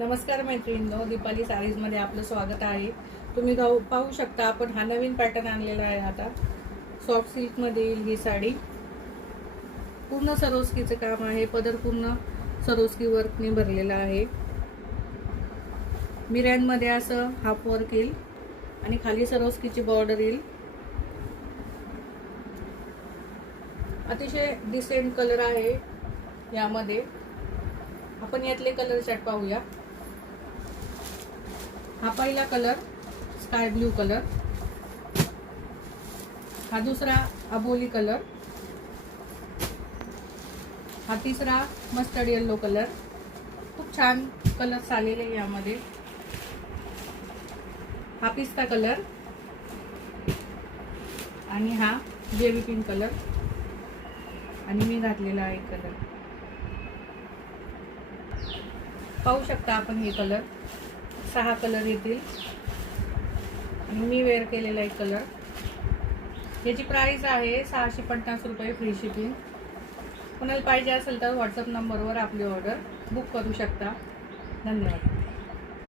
नमस्कार मैत्रिणींनो, दीपाली साडीजमध्ये आपलं स्वागत आहे। तुम्ही पाहू शकता, आपण हा नवीन पॅटर्न आणलेला आहे। आता सॉफ्ट सिल्कमध्ये येईल ही साडी। पूर्ण सरोस्कीचं काम आहे, पदर पूर्ण सरोस्की वर्कने भरलेला आहे। मिऱ्यांमध्ये असं हाफ वर्क येईल आणि खाली सरोस्कीची बॉर्डर येईल। अतिशय डिसेंट कलर आहे यामध्ये। आपण यातले कलर चार्ट पाहूया। हा पहिला कलर स्काय ब्लू कलर, हा दुसरा अबोली कलर, हा तिसरा मस्टर्ड येलो कलर। खूप छान कलर्स आलेले यामध्ये। हा पिस्ता कलर आणि हा बेबी पिंक कलर आणि मी घातलेला आहे कलर। पाहू शकता आपण हे कलर 6 कलर येतील आणि मी वेअर केलेला एक कलर। याची प्राइस आहे 650 रुपये फ्री शिपिंग। कोणाला पाहिजे असेल तर व्हॉट्सअप नंबरवर आपली ऑर्डर बुक करू शकता। धन्यवाद।